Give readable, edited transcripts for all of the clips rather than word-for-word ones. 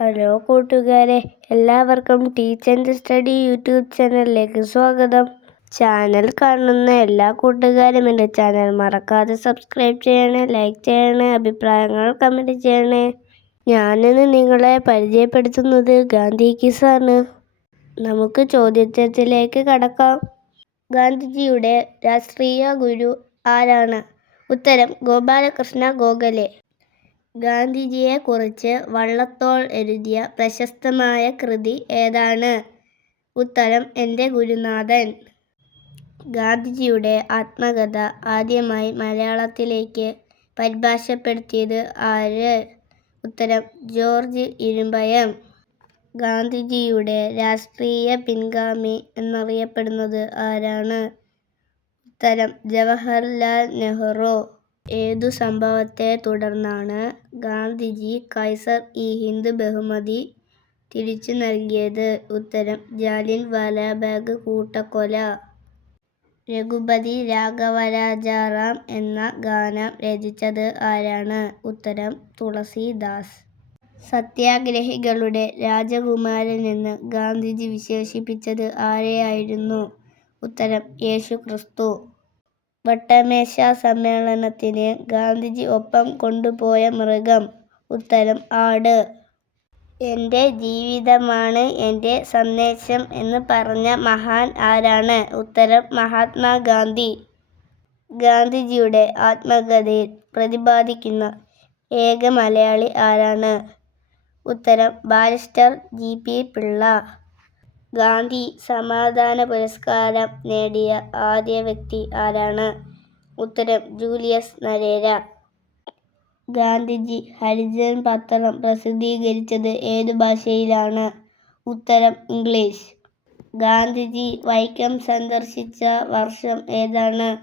Hello കൂട്ടുകാരെ, എല്ലാവർക്കും teach and study YouTube ചാനലിലേക്ക് സ്വാഗതം. ചാനൽ കാണുന്ന എല്ലാ കൂട്ടുകാരും എൻ്റെ ചാനൽ മറക്കാതെ സബ്സ്ക്രൈബ് ചെയ്യണേ, ലൈക്ക് ചെയ്യണേ, അഭിപ്രായങ്ങൾ കമൻറ്റ് ചെയ്യണേ. ഞാനിന്ന് നിങ്ങളെ പരിചയപ്പെടുത്തുന്നത് ഗാന്ധി ക്വിസാണ്. നമുക്ക് ചോദ്യോത്തരത്തിലേക്ക് കടക്കാം. ഗാന്ധിജിയുടെ രാഷ്ട്രീയ ഗുരു ആരാണ്? ഉത്തരം ഗോപാലകൃഷ്ണ ഗോഖലെ. ഗാന്ധിജിയെക്കുറിച്ച് വള്ളത്തോൾ എഴുതിയ പ്രശസ്തമായ കൃതി ഏതാണ്? ഉത്തരം എൻ്റെ ഗുരുനാഥൻ. ഗാന്ധിജിയുടെ ആത്മകഥ ആദ്യമായി മലയാളത്തിലേക്ക് പരിഭാഷപ്പെടുത്തിയത് ആര്? ഉത്തരം ജോർജ് ഇരുമ്പയം. ഗാന്ധിജിയുടെ രാഷ്ട്രീയ പിൻഗാമി എന്നറിയപ്പെടുന്നത് ആരാണ്? ഉത്തരം ജവഹർലാൽ നെഹ്റു. ഏതു സംഭവത്തെ തുടർന്നാണ് ഗാന്ധിജി കൈസർ-ഇ-ഹിന്ദ് ബഹുമതി തിരിച്ചു നൽകിയത്? ഉത്തരം ജാലിയൻവാലാബാഗ് കൂട്ടക്കൊല. രഘുപതി രാഘവരാജാറാം എന്ന ഗാനം രചിച്ചത് ആരാണ്? ഉത്തരം തുളസീദാസ്. സത്യാഗ്രഹികളുടെ രാജകുമാരൻ എന്ന് ഗാന്ധിജി വിശേഷിപ്പിച്ചത് ആരെയായിരുന്നു? ഉത്തരം യേശുക്രിസ്തു. വട്ടമേശ സമ്മേളനത്തിന് ഗാന്ധിജി ഒപ്പം കൊണ്ടുപോയ മൃഗം? ഉത്തരം ആട്. എൻ്റെ ജീവിതമാണ് എൻ്റെ സന്ദേശം എന്ന് പറഞ്ഞ മഹാൻ ആരാണ്? ഉത്തരം മഹാത്മാഗാന്ധി. ഗാന്ധിജിയുടെ ആത്മകഥയിൽ പ്രതിപാദിക്കുന്ന ഏക മലയാളി ആരാണ്? ഉത്തരം ബാരിസ്റ്റർ ജി.പി. പിള്ള. ഗാന്ധി സമാധാന പുരസ്കാരം നേടിയ ആദ്യ വ്യക്തി ആരാണ്? ഉത്തരം ജൂലിയസ് നരേര. ഗാന്ധിജി ഹരിജൻ പത്രം പ്രസിദ്ധീകരിച്ചത് ഏതു ഭാഷയിലാണ്? ഉത്തരം ഇംഗ്ലീഷ്. ഗാന്ധിജി വൈക്കം സന്ദർശിച്ച വർഷം ഏതാണ്?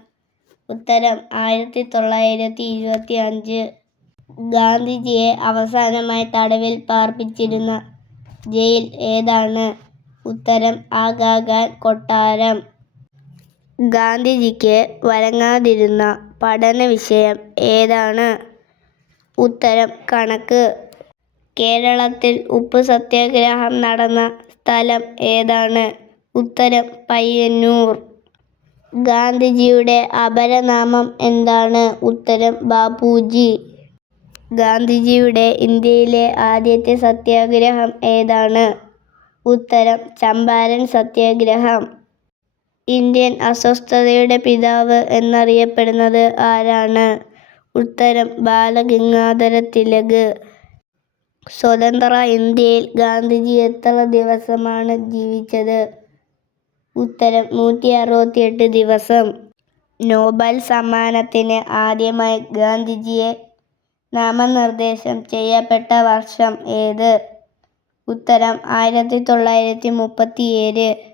ഉത്തരം 1925. ഗാന്ധിജിയെ അവസാനമായി തടവിൽ പാർപ്പിച്ചിരുന്ന ജയിൽ ഏതാണ്? ഉത്തരം ആഗാഖാൻ കൊട്ടാരം. ഗാന്ധിജിക്ക് വഴങ്ങാതിരുന്ന പഠന വിഷയം ഏതാണ്? ഉത്തരം കണക്ക്. കേരളത്തിൽ ഉപ്പു സത്യാഗ്രഹം നടന്ന സ്ഥലം ഏതാണ്? ഉത്തരം പയ്യന്നൂർ. ഗാന്ധിജിയുടെ അപരനാമം എന്താണ്? ഉത്തരം ബാപ്പുജി. ഗാന്ധിജിയുടെ ഇന്ത്യയിലെ ആദ്യത്തെ സത്യാഗ്രഹം ഏതാണ്? ഉത്തരം ചമ്പാരൻ സത്യാഗ്രഹം. ഇന്ത്യൻ അസ്വസ്ഥതയുടെ പിതാവ് എന്നറിയപ്പെടുന്നത് ആരാണ്? ഉത്തരം ബാലഗംഗാധര തിലക്. സ്വതന്ത്ര ഇന്ത്യയിൽ ഗാന്ധിജി എത്ര ദിവസമാണ് ജീവിച്ചത്? ഉത്തരം 168 ദിവസം. നോബൽ സമ്മാനത്തിന് ആദ്യമായി ഗാന്ധിജിയെ നാമനിർദ്ദേശം ചെയ്യപ്പെട്ട വർഷം ഏത്? ഉത്തരം 1937.